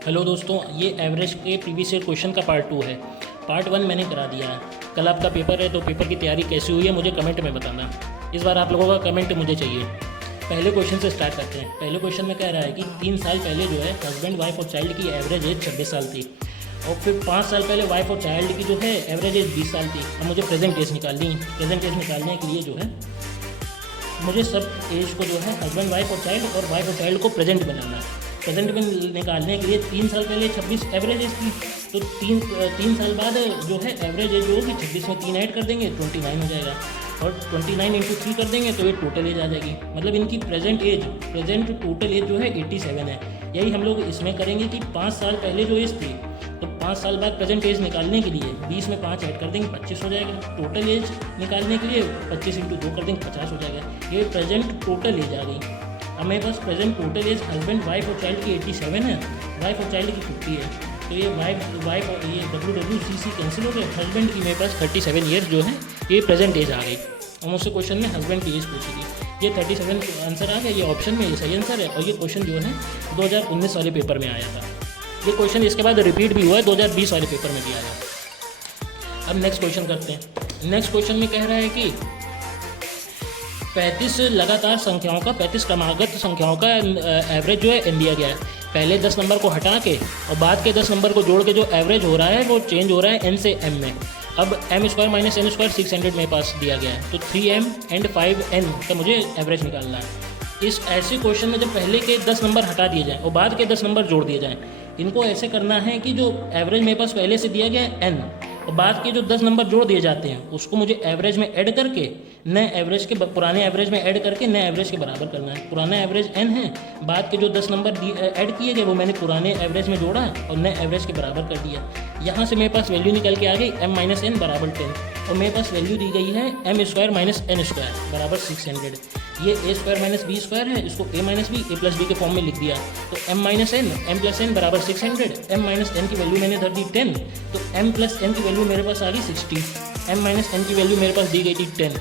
Hello दोस्तों, ये average के प्रीवियस ईयर क्वेश्चन का पार्ट 2 है। पार्ट 1 मैंने करा दिया है। कल आपका पेपर है तो पेपर की तैयारी कैसी हुई है मुझे कमेंट में बताना। इस बार आप लोगों का कमेंट मुझे चाहिए। पहले क्वेश्चन से स्टार्ट करते हैं। पहले क्वेश्चन में कह रहा है कि 3 साल पहले जो है हस्बैंड वाइफ और चाइल्ड की एवरेज एज 26 साल थी, और फिर 5 साल पहले वाइफ और चाइल्ड की जो है एवरेज एज 20 साल थी। अब मुझे प्रेजेंट एज निकालनी है। प्रेजेंट एज निकालने के लिए जो है मुझे सब एज को जो है हस्बैंड वाइफ और चाइल्ड को प्रेजेंट बनाना है। प्रेजेंट में निकालने के लिए 3 साल पहले 26 एवरेज एज थी, तो तीन साल बाद जो है एवरेज एज जो होगी 26 में 3 ऐड कर देंगे 29 हो जाएगा, और 29 इंटू 3 कर देंगे तो ये टोटल एज आ जाएगी। मतलब इनकी प्रेजेंट टोटल एज जो है 87 है। यही हम लोग इसमें करेंगे कि 5 साल पहले जो एज थी, तो 5 साल बाद प्रेजेंट एज निकालने के लिए 20 में 5 ऐड कर देंगे 25 हो जाएगा। टोटल एज निकालने के लिए 25 इंटू 2 कर देंगे 50 हो जाएगा। ये प्रेजेंट टोटल एज आ गई। अब मेरे पास present total age husband wife और चाइल्ड की 87 है, वाइफ और चाइल्ड की 50 है, तो ये वाइफ और ये WWCC कैंसिल हो गया। हस्बैंड की मेरे पास 37 ईयर्स जो है ये प्रेजेंट एज आ गई। और मुझसे क्वेश्चन में हस्बैंड की एज पूछी थी। ये 37 आंसर आ गया, ये ऑप्शन में ये सही आंसर है। और ये क्वेश्चन जो है 2019 वाले पेपर में आया था। ये क्वेश्चन इसके बाद रिपीट भी हुआ है, 2020 वाले पेपर में भी आया। अब नेक्स्ट क्वेश्चन करते हैं। नेक्स्ट क्वेश्चन में कह रहा है कि 35 क्रमागत संख्याओं का एवरेज जो है एन दिया गया है। पहले 10 नंबर को हटा के और बाद के 10 नंबर को जोड़ के जो एवरेज हो रहा है वो चेंज हो रहा है एन से एम में। अब M square minus N square 600 मेरे पास दिया गया है, तो 3m एंड 5n का मुझे एवरेज निकालना है। इस ऐसे क्वेश्चन में जब पहले के 10 नंबर हटा दिए जाएँ और बाद के 10 नंबर जोड़ दिए जाएँ, इनको ऐसे करना है कि जो एवरेज मेरे पास पहले से दिया गया है n, और बाद के जो 10 नंबर जोड़ दिए जाते हैं उसको मुझे एवरेज में ऐड करके नए एवरेज के पुराने एवरेज में ऐड करके नए एवरेज के बराबर करना है। पुराना एवरेज n है, बाद के जो 10 नंबर ऐड किए गए वो मैंने पुराने एवरेज में जोड़ा और नए एवरेज के बराबर कर दिया। यहाँ से मेरे पास वैल्यू निकल के आ गई m माइनस एन बराबर 10, और मेरे पास वैल्यू दी गई है m square minus N square बराबर 600। ये a square minus B square है, इसको a minus B a plus B के फॉर्म में लिख दिया। तो m minus N m plus N बराबर 600। m माइनस एन की वैल्यू मैंने धर दी 10, तो m प्लस एन की वैल्यू मेरे पास आ गई 60। m माइनस एन की वैल्यू मेरे पास दी गई थी 10,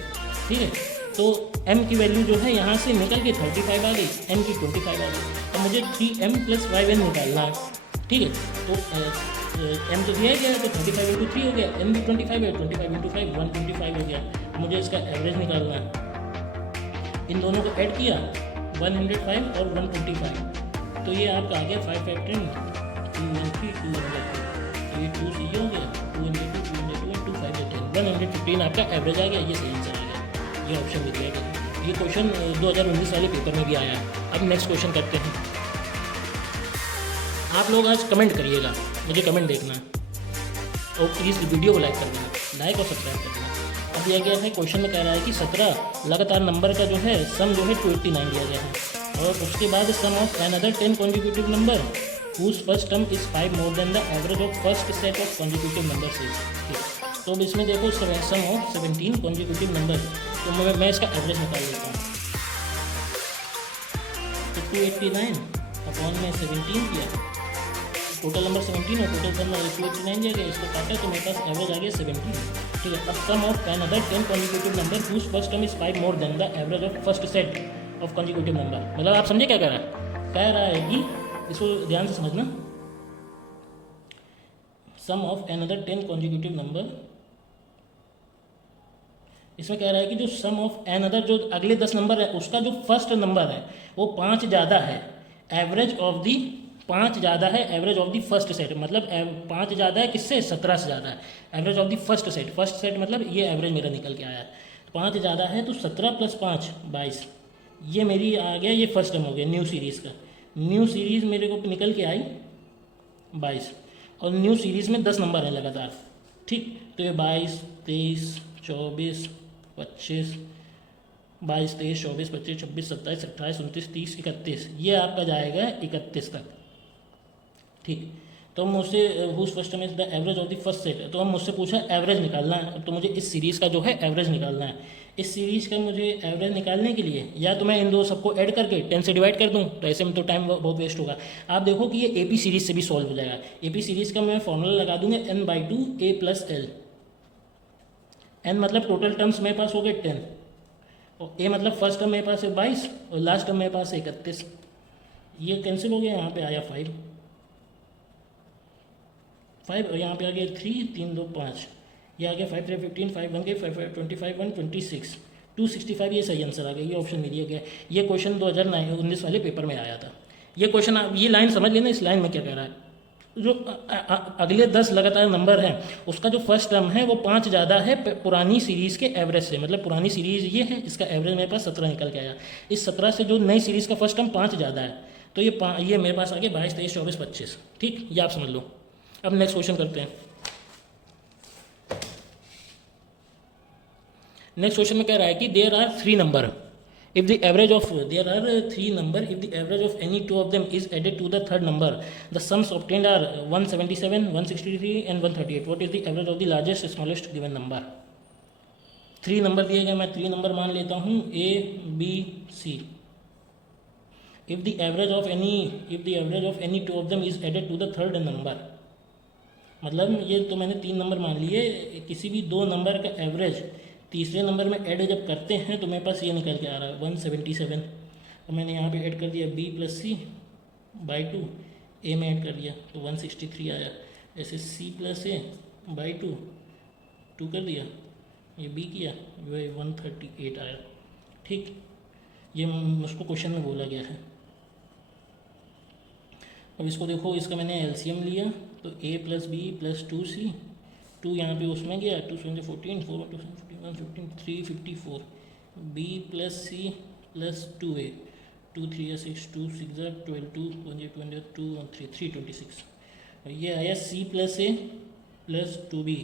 ठीक है। तो m की वैल्यू जो है यहाँ से निकल के 35 आ गई, n की 25 आ गई। अब मुझे 3m प्लस 5n निकालना है, ठीक है। तो m तो दिया गया है, तो 35 इंटू 3 हो गया, n भी 25 है, 25 इंटू 5 125 हो गया। मुझे इसका एवरेज निकालना है। इन दोनों को ऐड किया 105 और 125, तो ये आपका आ गया 5 5 10 213 200, तो ये 2 ये हो गया 202 202 2 5 10 115 आपका एवरेज आ गया। ये सही आंसर आ गया, ये ऑप्शन भी दिया गया। ये क्वेश्चन 2019 वाले पेपर में भी आया है। अब नेक्स्ट क्वेश्चन करते हैं। आप लोग आज कमेंट करिएगा, मुझे कमेंट देखना है, और प्लीज़ वीडियो को लाइक कर देना, लाइक और सब्सक्राइब कर देना। अब दिया गया है क्वेश्चन में कह रहा है कि 17 लगातार नंबर का जो है सम जो है 289 दिया गया है, और उसके बाद sum of another 10 consecutive number whose first term is 5 more than the average of first set of consecutive numbers is। ठीक, तो अब इसमें देखो सम ऑफ 17 कॉन्जिक्यूटिव नंबर, तो मैं इसका एवरेज निकाल लेता हूँ। तो 289 अपॉन में 17 किया, टोटल नंबर 17 और टोटल सम 289 दिया गया, इसको काटा तो मेरे पास एवरेज आ गया 17, ठीक है। अब sum of another 10 consecutive number whose first term is 5 more than the average of first set of consecutive number। मतलब आप समझे क्या कह रहा है? कह रहा है कि इसको ध्यान से समझना। सम ऑफ अनदर 10 कॉन्जिक्यूटिव नंबर, इसमें कह रहा है कि जो सम ऑफ अनदर जो अगले 10 नंबर है उसका जो फर्स्ट नंबर है वो 5 ज़्यादा है एवरेज ऑफ दी 5 ज़्यादा है average of the first set. मतलब 5 ज़्यादा है किससे? 17 से ज़्यादा है average of the first set. First set मतलब ये एवरेज मेरा निकल के आया है। 5 ज़्यादा है तो 17 प्लस 5 22, ये मेरी आ गया, ये फर्स्ट टर्म हो गया न्यू सीरीज़ का। न्यू सीरीज़ मेरे को निकल के आई 22, और न्यू सीरीज़ में 10 नंबर है लगातार, ठीक। तो ये 22 23 24 25 22 23 24 25 26 27 28 29 30 31, ये आपका जाएगा 31 तक, ठीक। तो मुझसे whose first term is the average of the first set, तो हम मुझसे पूछा एवरेज निकालना है, तो मुझे इस सीरीज़ का जो है एवरेज निकालना है। इस सीरीज़ का मुझे एवरेज निकालने के लिए या तो मैं इन दो सबको ऐड करके 10 से डिवाइड कर दूं, तो ऐसे में तो टाइम बहुत वेस्ट होगा। आप देखो कि ये एपी सीरीज़ से भी सॉल्व हो जाएगा। एपी सीरीज़ का मैं फॉर्मूला लगा दूंगा n/2 a plus L. n मतलब टोटल टर्म्स मेरे पास हो गए 10, और a मतलब फर्स्ट टर्म मेरे पास है 22 और लास्ट टर्म मेरे पास है 31। ये कैंसिल हो गया, यहाँ पे आया 5, 5 और यहाँ पे आ गया 3, 3 2 5, ये आ गया 5 3 15, 5 1 5 5 25 1 26, 265 ये सही आंसर आ गया। ये ऑप्शन में दिया गया। ये क्वेश्चन 2019 वाले पेपर में आया था। ये क्वेश्चन आप ये लाइन समझ लेना, इस लाइन में क्या कह रहा है। जो अगले 10 लगातार नंबर हैं उसका जो फर्स्ट टर्म है वो 5 ज़्यादा है पुरानी सीरीज़ के एवरेज से। मतलब पुरानी सीरीज़ ये है, इसका एवरेज मेरे पास 17 निकल के आया। इस 17 से जो नई सीरीज़ का फर्स्ट टर्म 5 ज़्यादा है, तो ये मेरे पास आ गया 22 23 24 25। ठीक, ये आप समझ लो। अब नेक्स्ट क्वेश्चन करते हैं। नेक्स्ट क्वेश्चन में कह रहा है कि there are 3 number, if the average of there are 3 number, if the average of any 2 of them is added to the third number, the sums obtained are 177 163 and 138. What is the average of the largest smallest given number? 3 number दिए गए, मैं 3 number मान लेता हूँ A B C. if the average of any 2 of them is added to the third number, मतलब ये तो मैंने 3 नंबर मान लिए, किसी भी 2 नंबर का एवरेज तीसरे नंबर में ऐड जब करते हैं तो मेरे पास ये निकल के आ रहा है 177। और मैंने यहाँ पे ऐड कर दिया B + C बाई 2, A में ऐड कर दिया तो 163 आया। ऐसे C + A बाई 2 कर दिया, ये B किया जो है 138 आया। ठीक, ये मुझको क्वेश्चन में बोला गया है। अब इसको देखो, इसका मैंने एलसीएम लिया तो A + B + 2C, 2 यहाँ पे उसमें गया, 2 7 14, 4 2 7 14 15 354, B + C + 2A, 2 3 6 2 6 12 2 1 20 2 3 326। ये आया C + A + 2B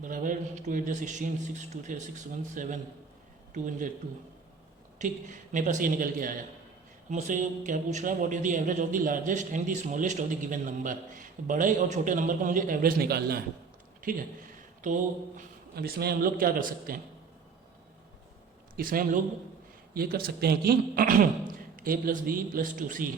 बराबर 2 8 16 6 2 3 6 1 7 2 2। ठीक, मेरे पास ये निकल के आया। मुझसे क्या पूछ रहा है, what is the average of the largest and the smallest of the given number. बड़े और छोटे नंबर का मुझे एवरेज निकालना है। ठीक है, तो अब इसमें हम लोग क्या कर सकते हैं, इसमें हम लोग ये कर सकते हैं कि A + B + 2C,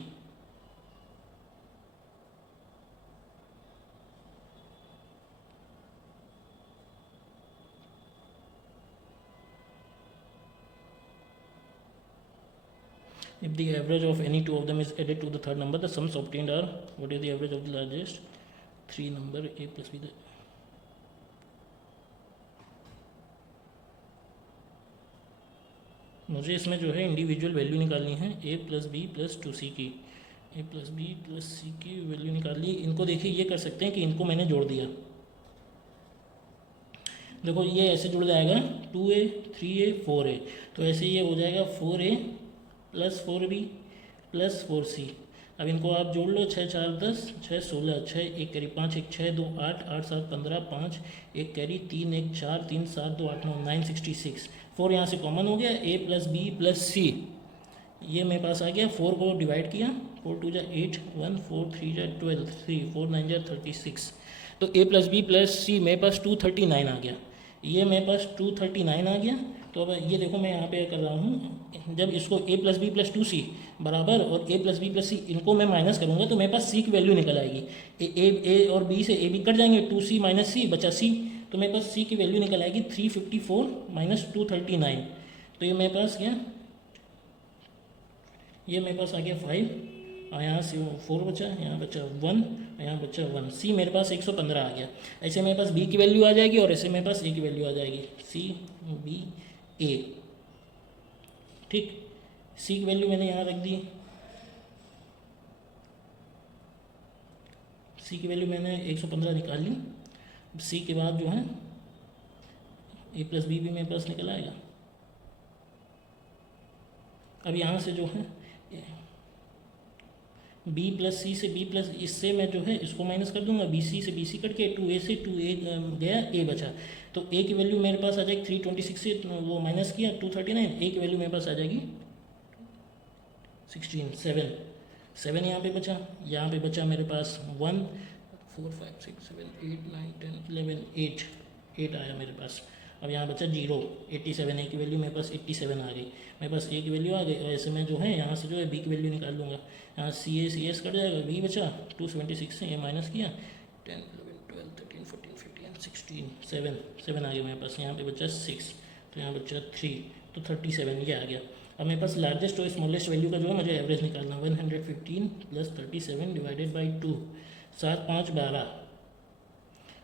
if the average of any 2 of them is added to the third number, the sums obtained are, what is the average of the largest 3 number A + B। मुझे इसमें जो है इंडिविजुअल वैल्यू निकालनी है A + B + 2C की। A + B + C की value निकाल ली। इनको देखिए, ये कर सकते हैं कि इनको मैंने जोड़ दिया। देखो ये ऐसे जुड़ जाएगा 2A 3A 4A, तो ऐसे ये हो जाएगा 4A + 4B + 4C। अब इनको आप जोड़ लो, 6 4 10 6 16 6 1 कैरी 5 1 6 2 8 8 7 15 5 1 कैरी 3 1 4 3 7 2 8 9 9 66। 4 यहाँ से कॉमन हो गया, A + B + C ये मेरे पास आ गया। 4 को डिवाइड किया, 4 2 जा 8 1 4 3 जा 12 3 4 9 जा 36। तो A + B + C मेरे पास 239 आ गया। ये मेरे पास 239 आ गया। तो अब ये देखो, मैं यहाँ पे कर रहा हूँ, जब इसको A + B + 2C बराबर और A + B + C इनको मैं माइनस करूँगा तो मेरे पास C की वैल्यू निकल आएगी। A और B से A B कट जाएंगे, 2C - C बचा C, तो मेरे पास C की वैल्यू निकल आएगी 354 - 239। तो ये मेरे पास क्या, ये मेरे पास आ गया 5 और यहाँ से 4 बचा, यहाँ बचा 1 और यहाँ बचा 1। C मेरे पास 115 आ गया। ऐसे मेरे पास B की वैल्यू आ जाएगी और ऐसे मेरे पास A की वैल्यू आ जाएगी, C B A। ठीक, C की वैल्यू मैंने यहाँ रख दी, C की वैल्यू मैंने 115 निकाल ली। C के बाद जो है A + B भी मेरे पास निकल आएगा। अब यहाँ से जो है B + C से B + इससे मैं जो है इसको माइनस कर दूंगा, BC से BC कट के 2A से 2A गया, A बचा। तो A की वैल्यू मेरे पास आ जाएगी 326 से वो माइनस किया 239, A की वैल्यू मेरे पास आ जाएगी 16 7 यहाँ पे बचा, यहाँ पे बचा मेरे पास 1 4 5 6 7 8 9 10 11 8 आया मेरे पास। अब यहाँ बचा 0 87, A की वैल्यू मेरे पास 87 आ गई। मेरे पास A की वैल्यू आ गई और ऐसे मैं जो है यहाँ से जो है B की वैल्यू निकाल लूँगा। यहाँ CS कट जाएगा, B बचा 276 से ये माइनस किया 10 11 12 13 14 15 16 7 आ गया मेरे पास। यहाँ पे बचा 6, तो यहाँ बचा 3, तो 37 ये आ गया। अब मेरे पास लार्जेस्ट और स्मॉलेस्ट वैल्यू का जो है मुझे एवरेज निकालना, 115 + 37 डिवाइडेड बाई 2, 7 5 12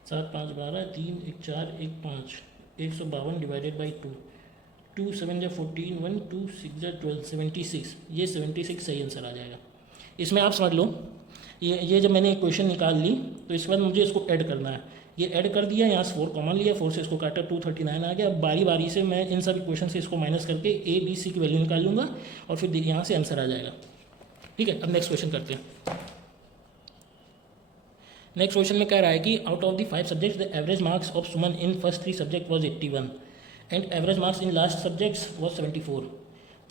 7 5 12, 3 1 4 1 5, 152 डिवाइडेड बाई 2, 2 7 जा 14, 1 2 6 जा 12, 76। ये 76 सही आंसर आ जाएगा। इसमें आप समझ लो, ये जब मैंने क्वेश्चन निकाल ली तो इसके बाद मुझे इसको ऐड करना है। ये ऐड कर दिया, यहाँ से 4 कॉमन लिया, 4 से इसको काटा, 239 आ गया। अब बारी बारी से मैं इन सभी क्वेश्चन से इसको माइनस करके ए बी सी की वैल्यू निकाल लूँगा और फिर यहाँ से आंसर आ जाएगा। ठीक है, अब नेक्स्ट क्वेश्चन करते हैं। नेक्स्ट क्वेश्चन में कह रहा है कि out of the 5 subjects the average marks of Suman in first 3 subject was 81 and average marks in last subjects was 74।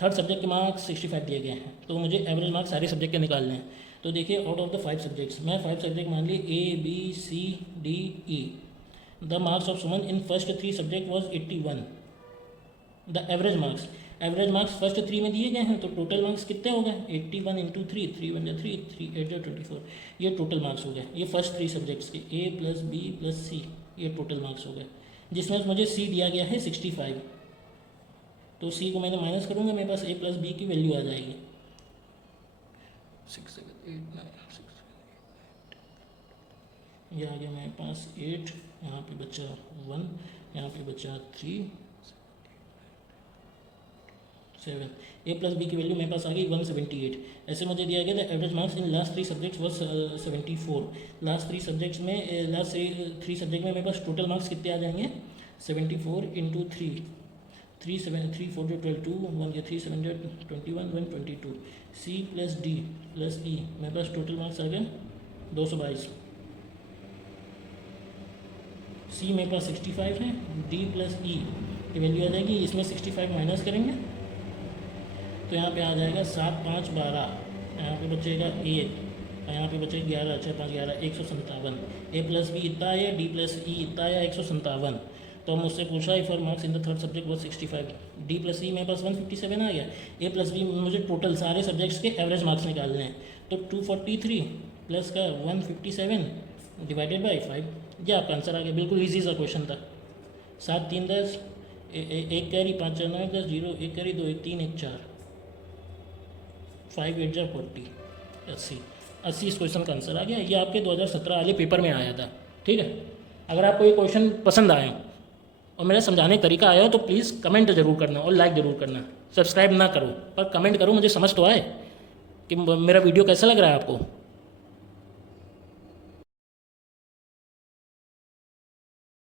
Third subject के मार्क्स 65 दिए गए हैं, तो मुझे एवरेज मार्क्स सारे सब्जेक्ट के निकालने हैं। तो देखिए, आउट ऑफ द 5 सब्जेक्ट्स, मैं 5 सब्जेक्ट मान ली A B C D E. The marks of Suman in first 3 subject was 81। The average marks first 3 में दिए गए हैं, तो टोटल मार्क्स कितने हो गए? 81 इंटू 3, 3 1 3, 3 8 24, ये टोटल मार्क्स हो गए। ये फर्स्ट 3 सब्जेक्ट्स के ए प्लस बी प्लस सी, ये टोटल मार्क्स हो गए, जिसमें मुझे सी दिया गया है 65। तो सी को मैंने माइनस करूँगा, मेरे पास ए प्लस बी की वैल्यू आ जाएगी 6 7 8 9 6 ये आ गया मेरे पास 8, यहाँ पे बचा 1, यहाँ पे बचा 3 7। ए प्लस बी की वैल्यू मेरे पास आ गई 178। ऐसे मुझे दिया गया था average marks in last 3 subjects was 74। Last 3 subjects में मेरे पास टोटल मार्क्स कितने आ जाएंगे? 74 into 3, 3 7 3 4 12 2 1 3 7 21 1 22। C plus D plus ई, मेरे पास टोटल मार्क्स आ गए 222। सी मेरे पास 65 है, डी प्लस ई की वैल्यू आ जाएगी, इसमें 65 माइनस करेंगे तो यहाँ पे आ जाएगा 7 5 12, यहाँ पे बचेगा 1, यहाँ पे बचेगा 11 6 5 11, 157। ए प्लस बी इतना आया, डी प्लस ई इतना आया 157। तो मुझसे पूछा है for marks in the third subject वो 65, डी प्लस ई मेरे पास 157 आ गया। ए प्लस बी मुझे टोटल सारे सब्जेक्ट्स के एवरेज मार्क्स निकालने हैं, तो 243 प्लस का 157 डिवाइडेड बाई 5, ये आपका आंसर आ गया। बिल्कुल ईजी सा क्वेश्चन था। 7 3 10, एक कैरी 5 4 9 10 0, एक कैरी 2 1 3 1 4, 5 8 जा 40, 80 इस क्वेश्चन का आंसर आ गया। ये आपके 2017 वाले पेपर में आया था। ठीक है, अगर आपको ये क्वेश्चन पसंद आया और मेरा समझाने का तरीका आया हो तो प्लीज़ कमेंट जरूर करना और लाइक ज़रूर करना। सब्सक्राइब ना करो पर कमेंट करो, मुझे समझ तो आए कि मेरा वीडियो कैसा लग रहा है आपको।